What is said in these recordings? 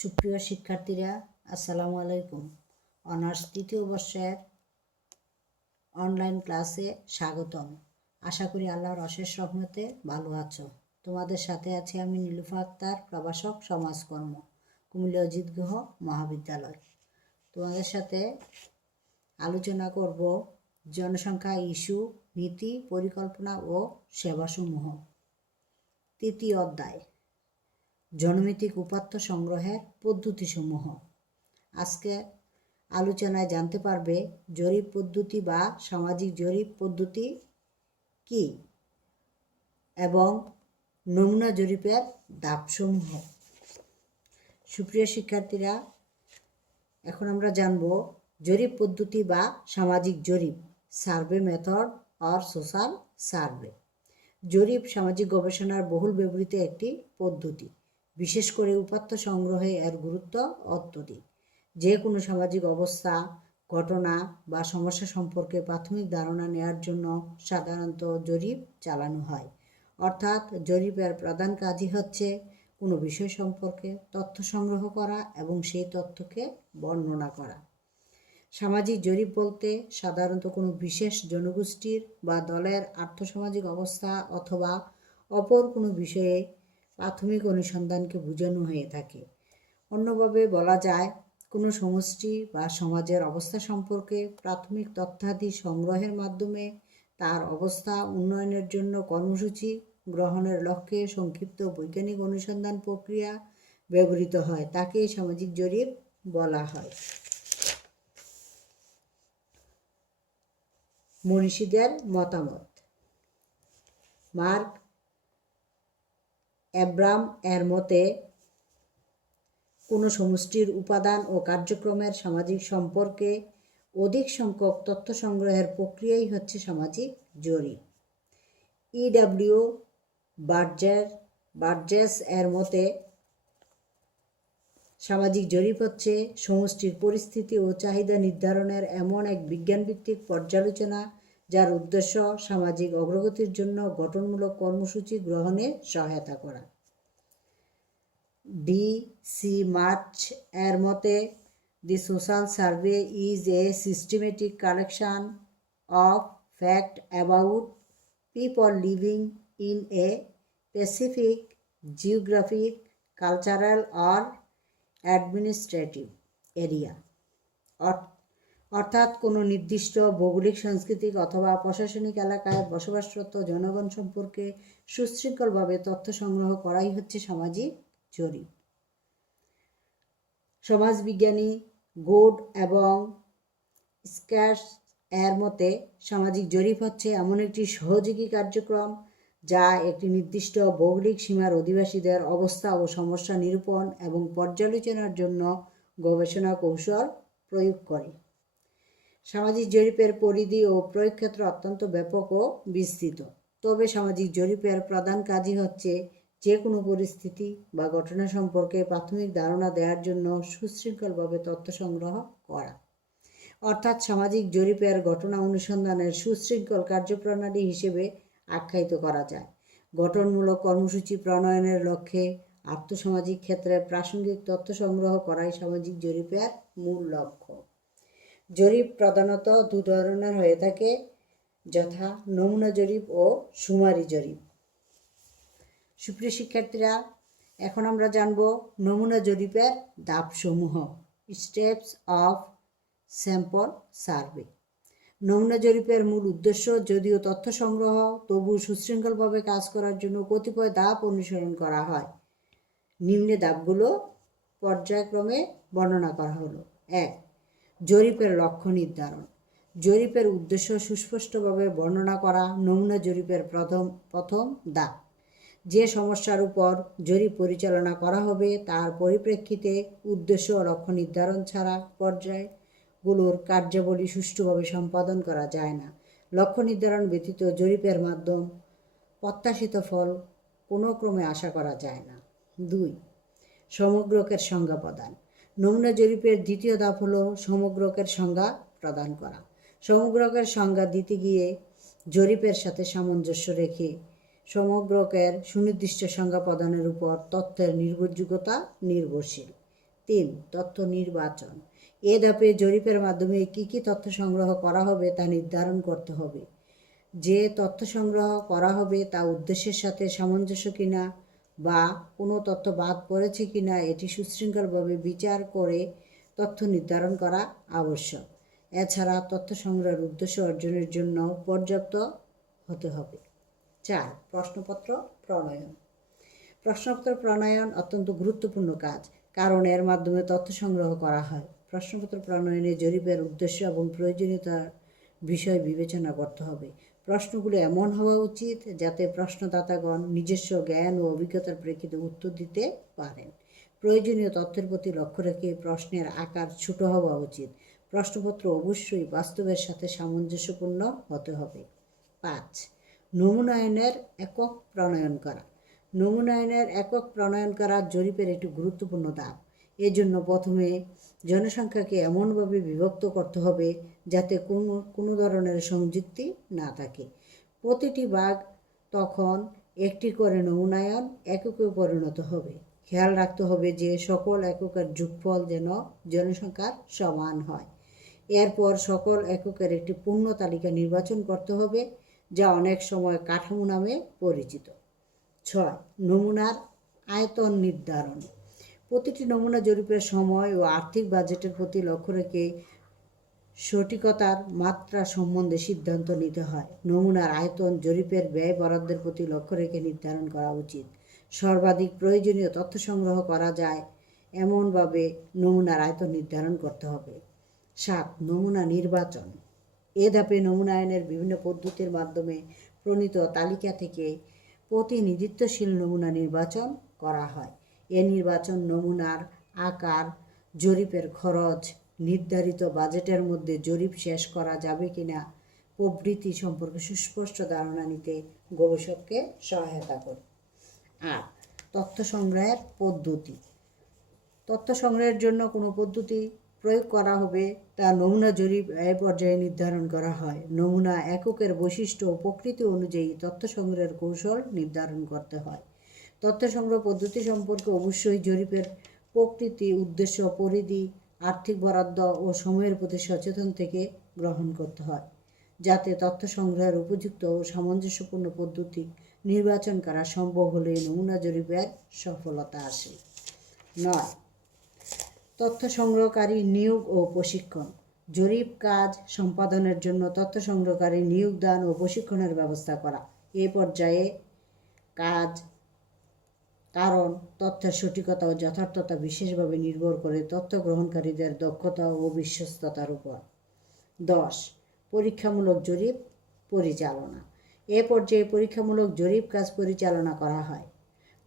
সুপ্রিয় শিক্ষার্থীরা, আসসালামু আলাইকুম। অনার্স তৃতীয় বর্ষের অনলাইন ক্লাসে স্বাগতম। আশা করি আল্লাহর অশেষ রহমতে ভালো আছো। তোমাদের সাথে আছি আমি নীলুফা আক্তার, প্রভাষক সমাজকর্ম, কুমিল্লা অজিত গুহ মহাবিদ্যালয়। তোমাদের সাথে আলোচনা করব জনসংখ্যা ইস্যু, নীতি, পরিকল্পনা ও সেবাসমূহ। তৃতীয় অধ্যায়, জনমিতিক উপাত্ত সংগ্রহের পদ্ধতিসমূহ। আজকে আলোচনায় জানতে পারবে জরিপ পদ্ধতি বা সামাজিক জরিপ পদ্ধতি কি এবং নমুনা জরিপের ধাপসমূহ। সুপ্রিয় শিক্ষার্থীরা, এখন আমরা জানব জরিপ পদ্ধতি বা সামাজিক জরিপ, survey method or social survey. জরিপ সামাজিক গবেষণার বহুল ব্যবহৃত একটি পদ্ধতি। বিশেষ করে উপাত্ত সংগ্রহে এর গুরুত্ব অত্যধিক। যে কোনো সামাজিক অবস্থা, ঘটনা বা সমস্যা সম্পর্কে প্রাথমিক ধারণা নেওয়ার জন্য সাধারণত জরিপ চালানো হয়। অর্থাৎ জরিপের প্রধান কাজই হচ্ছে কোনো বিষয় সম্পর্কে তথ্য সংগ্রহ করা এবং সেই তথ্যকে বর্ণনা করা। সামাজিক জরিপ বলতে সাধারণত কোনো বিশেষ জনগোষ্ঠীর বা দলের আর্থসামাজিক অবস্থা অথবা অপর কোনো বিষয়ে প্রাথমিক অনুসন্ধানকে বোঝানো হয়ে থাকে। অন্যভাবে বলা যায়, কোনো সমষ্টি বা সমাজের অবস্থা সম্পর্কে প্রাথমিক তথ্যাদি সংগ্রহের মাধ্যমে তার অবস্থা উন্নয়নের জন্য কর্মসূচি গ্রহণের লক্ষ্যে সংক্ষিপ্ত বৈজ্ঞানিক অনুসন্ধান প্রক্রিয়া ব্যবহৃত হয়, তাকে সামাজিক জরিপ বলা হয়। মনীষীদের মতামত। মার্ক অ্যাব্রাম এর মতে, কোনো সমষ্টির উপাদান ও কার্যক্রমের সামাজিক সম্পর্কে অধিক সংখ্যক তথ্য সংগ্রহের প্রক্রিয়াই হচ্ছে সামাজিক জরিপ। ইডব্লিউ বার্জেস এর মতে, সামাজিক জরিপ হচ্ছে সমষ্টির পরিস্থিতি ও চাহিদা নির্ধারণের এমন এক বিজ্ঞানভিত্তিক পর্যালোচনা যার উদ্দেশ্য সামাজিক অগ্রগতির জন্য গঠনমূলক কর্মসূচি গ্রহণে সহায়তা করা। ডি.সি. মার্চ এর মতে, দি social survey is a systematic collection of fact about people living in a specific geographic, cultural or administrative area. অর্থাৎ কোনো নির্দিষ্ট ভৌগোলিক, সাংস্কৃতিক অথবা প্রশাসনিক এলাকায় বসবাসরত জনগণ সম্পর্কে সুশৃঙ্খলভাবে তথ্য সংগ্রহ করাই হচ্ছে সামাজিক জরিপ। সমাজবিজ্ঞানী গোড এবং স্ক্যাশ এর মতে, সামাজিক জরিপ হচ্ছে এমন একটি সহযোগী কার্যক্রম যা একটি নির্দিষ্ট ভৌগোলিক সীমার অধিবাসীদের অবস্থা ও সমস্যা নিরূপণ এবং পর্যালোচনার জন্য গবেষণা কৌশল প্রয়োগ করে। সামাজিক জরিপের পরিধি ও প্রয়োগ ক্ষেত্র অত্যন্ত ব্যাপক ও বিস্তৃত। তবে সামাজিক জরিপের প্রধান কাজই হচ্ছে যে কোনো পরিস্থিতি বা ঘটনা সম্পর্কে প্রাথমিক ধারণা দেওয়ার জন্য সুশৃঙ্খলভাবে তথ্য সংগ্রহ করা। অর্থাৎ সামাজিক জরিপের ঘটনা অনুসন্ধানের সুশৃঙ্খল কার্যপ্রণালী হিসেবে আখ্যায়িত করা যায়। গঠনমূলক কর্মসূচি প্রণয়নের লক্ষ্যে আর্থসামাজিক ক্ষেত্রে প্রাসঙ্গিক তথ্য সংগ্রহ করাই সামাজিক জরিপের মূল লক্ষ্য। জরিপ প্রধানত দু ধরনের হয়ে থাকে, যথা নমুনা জরিপ ও সুমারি জরিপ। সুপ্রিয় শিক্ষার্থীরা, এখন আমরা জানব নমুনা জরিপের ধাপসমূহ, স্টেপস অফ স্যাম্পল সার্ভে। নমুনা জরিপের মূল উদ্দেশ্য যদিও তথ্য সংগ্রহ, তবু সুশৃঙ্খলভাবে কাজ করার জন্য কতিপয় ধাপ অনুসরণ করা হয়। নিম্নে ধাপগুলো পর্যায়ক্রমে বর্ণনা করা হলো। 1. জরিপের লক্ষ্য নির্ধারণ। জরিপের উদ্দেশ্য সুস্পষ্টভাবে বর্ণনা করা নমুনা জরিপের প্রথম ধাপ। যে সমস্যার উপর জরিপ পরিচালনা করা হবে তার পরিপ্রেক্ষিতে উদ্দেশ্য ও লক্ষ্য নির্ধারণ ছাড়া পর্যায়গুলোর কার্যাবলী সুষ্ঠুভাবে সম্পাদন করা যায় না। লক্ষ্য নির্ধারণ ব্যতীত জরিপের মাধ্যম প্রত্যাশিত ফল কোনো ক্রমে আশা করা যায় না। 2. সমগ্রকের সংজ্ঞা প্রদান। নমুনা জরিপের দ্বিতীয় ধাপ হলো সমগ্রকের সংজ্ঞা প্রদান করা। সমগ্রকের সংজ্ঞা দিতে গিয়ে জরিপের সাথে সামঞ্জস্য রেখে সমগ্রকের সুনির্দিষ্ট সংজ্ঞা প্রদানের উপর তথ্যের নির্ভরযোগ্যতা নির্ভরশীল। 3. তথ্য নির্বাচন। এ ধাপে জরিপের মাধ্যমে কী কী তথ্য সংগ্রহ করা হবে তা নির্ধারণ করতে হবে। যে তথ্য সংগ্রহ করা হবে তা উদ্দেশ্যের সাথে সামঞ্জস্য কিনা বা কোনো তথ্য বাদ পড়েছে কিনা এটি সুশৃঙ্খলভাবে বিচার করে তথ্য নির্ধারণ করা আবশ্যক। এছাড়া তথ্য সংগ্রহের উদ্দেশ্য অর্জনের জন্য পর্যাপ্ত হতে হবে। 4. প্রশ্নপত্র প্রণয়ন। প্রশ্নপত্র প্রণয়ন অত্যন্ত গুরুত্বপূর্ণ কাজ, কারণ এর মাধ্যমে তথ্য সংগ্রহ করা হয়। প্রশ্নপত্র প্রণয়নে জরিপের উদ্দেশ্য এবং প্রয়োজনীয়তার বিষয় বিবেচনা করতে হবে। প্রশ্নগুলো এমন হওয়া উচিত যাতে প্রশ্নদাতাগণ নিজস্ব জ্ঞান ও অভিজ্ঞতার প্রেক্ষিতে উত্তর দিতে পারেন। প্রয়োজনীয় তথ্যের প্রতি লক্ষ্য রেখে প্রশ্নের আকার ছোট হওয়া উচিত। প্রশ্নপত্র অবশ্যই বাস্তবের সাথে সামঞ্জস্যপূর্ণ হতে হবে। 5. নমুনায়নের একক প্রণয়ন করা। নমুনায়নের একক প্রণয়ন করা জরিপের একটি গুরুত্বপূর্ণ ধাপ। এজন্য প্রথমে জনসংখ্যাকে এমনভাবে বিভক্ত করতে হবে যাতে কোনো ধরনের সংযুক্তি না থাকে। প্রতিটি ভাগ তখন একটি করে নমুনায়ন এককে পরিণত হবে। খেয়াল রাখতে হবে যে সকল এককের যোগফল যেন জনসংখ্যার সমান হয়। এরপর সকল এককের একটি পূর্ণ তালিকা নির্বাচন করতে হবে, যা অনেক সময় কাঠামো নামে পরিচিত। 6. নমুনার আয়তন নির্ধারণ। প্রতিটি নমুনা জরিপের সময় ও আর্থিক বাজেটের প্রতি লক্ষ্য রেখে সঠিকতার মাত্রা সম্বন্ধে সিদ্ধান্ত নিতে হয়। নমুনার আয়তন জরিপের ব্যয় বরাদ্দের প্রতি লক্ষ্য রেখে নির্ধারণ করা উচিত। সর্বাধিক প্রয়োজনীয় তথ্য সংগ্রহ করা যায় এমনভাবে নমুনার আয়তন নির্ধারণ করতে হবে। 7. নমুনা নির্বাচন। এ ধাপে নমুনায়নের বিভিন্ন পদ্ধতির মাধ্যমে প্রণীত তালিকা থেকে প্রতিনিধিত্বশীল নমুনা নির্বাচন করা হয়। এ নির্বাচন নমুনার আকার, জরিপের খরচ, নির্ধারিত বাজেটের মধ্যে জরিপ শেষ করা যাবে কিনা প্রভৃতি সম্পর্কে সুস্পষ্ট ধারণা নিতে গবেষককে সহায়তা করে। 8. তথ্য সংগ্রহের পদ্ধতি। তথ্য সংগ্রহের জন্য কোনো পদ্ধতি প্রয়োগ করা হবে তা নমুনা জরিপ পর্যায়ে নির্ধারণ করা হয়। নমুনা এককের বৈশিষ্ট্য ও প্রকৃতি অনুযায়ী তথ্য সংগ্রহের কৌশল নির্ধারণ করতে হয়। তথ্য সংগ্রহ পদ্ধতি সম্পর্কে অবশ্যই জরিপের প্রকৃতি, উদ্দেশ্য, পরিধি, আর্থিক বরাদ্দ ও সময়ের প্রতি সচেতন থেকে গ্রহণ করতে হয়, যাতে তথ্য সংগ্রহের উপযুক্ত ও সামঞ্জস্যপূর্ণ পদ্ধতি নির্বাচন করা সম্ভব হলে নমুনা জরিপের সফলতা আসে। 9. তথ্য সংগ্রহকারী নিয়োগ ও প্রশিক্ষণ। জরিপ কাজ সম্পাদনের জন্য তথ্য সংগ্রহকারী নিয়োগদান ও প্রশিক্ষণের ব্যবস্থা করা। এ পর্যায়ে কারণ তথ্যের সঠিকতা ও যথার্থতা বিশেষভাবে নির্ভর করে তথ্য গ্রহণকারীদের দক্ষতা ও বিশ্বস্ততার উপর। 10. পরীক্ষামূলক জরিপ পরিচালনা। এ পর্যায়ে পরীক্ষামূলক জরিপ কাজ পরিচালনা করা হয়।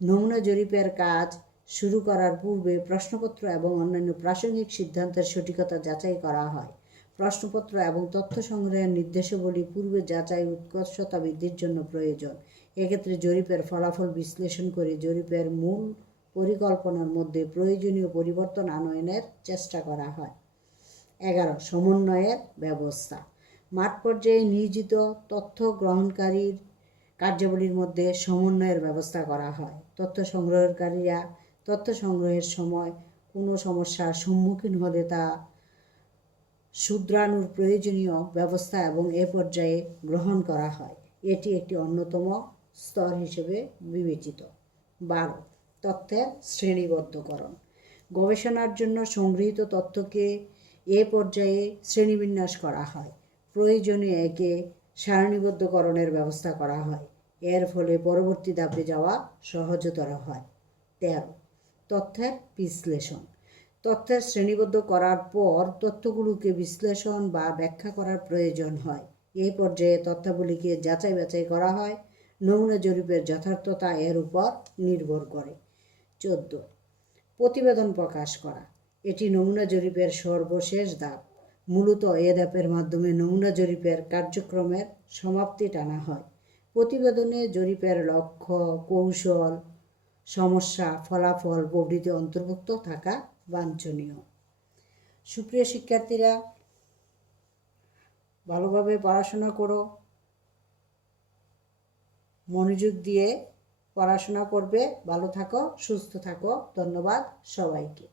নমুনা জরিপের কাজ শুরু করার পূর্বে প্রশ্নপত্র এবং অন্যান্য প্রাসঙ্গিক সিদ্ধান্তের সঠিকতা যাচাই করা হয়। প্রশ্নপত্র এবং তথ্য সংগ্রহের নির্দেশাবলী পূর্বে যাচাই উৎকর্ষতা বৃদ্ধির জন্য প্রয়োজন। এক্ষেত্রে জরিপের ফলাফল বিশ্লেষণ করে জরিপের মূল পরিকল্পনার মধ্যে প্রয়োজনীয় পরিবর্তন আনয়নের চেষ্টা করা হয়। 11. সমন্বয়ের ব্যবস্থা। মাঠ পর্যায়ে নিয়োজিত তথ্য গ্রহণকারীর কার্যাবলীর মধ্যে সমন্বয়ের ব্যবস্থা করা হয়। তথ্য সংগ্রহকারীরা তথ্য সংগ্রহের সময় কোনো সমস্যার সম্মুখীন হলে তা শুধরানোর প্রয়োজনীয় ব্যবস্থা এবং এ পর্যায়ে গ্রহণ করা হয়। এটি একটি অন্যতম স্তর হিসেবে বিবেচিত। 12. তথ্যের শ্রেণীবদ্ধকরণ। গবেষণার জন্য সংগৃহীত তথ্যকে এ পর্যায়ে শ্রেণীবিন্যাস করা হয়। প্রয়োজনে একে সারণীবদ্ধকরণের ব্যবস্থা করা হয়। এর ফলে পরবর্তী ধাপে যাওয়া সহজতর হয়। 13. তথ্যের বিশ্লেষণ। তথ্যের শ্রেণীবদ্ধ করার পর তথ্যগুলোকে বিশ্লেষণ বা ব্যাখ্যা করার প্রয়োজন হয়। এই পর্যায়ে তথ্যাবলীকে যাচাই বাছাই করা হয়। নমুনা জরিপের যথার্থতা এর উপর নির্ভর করে। 14. প্রতিবেদন প্রকাশ করা। এটি নমুনা জরিপের সর্বশেষ ধাপ। মূলত এ ধাপের মাধ্যমে নমুনা জরিপের কার্যক্রমের সমাপ্তি টানা হয়। প্রতিবেদনে জরিপের লক্ষ্য, কৌশল, সমস্যা, ফলাফল প্রভৃতি অন্তর্ভুক্ত থাকা বাঞ্ছনীয়। সুপ্রিয় শিক্ষার্থীরা, ভালোভাবে পড়াশোনা করো, মনোযোগ দিয়ে পড়াশোনা করবে। ভালো থাকো, সুস্থ থাকো। ধন্যবাদ সবাইকে।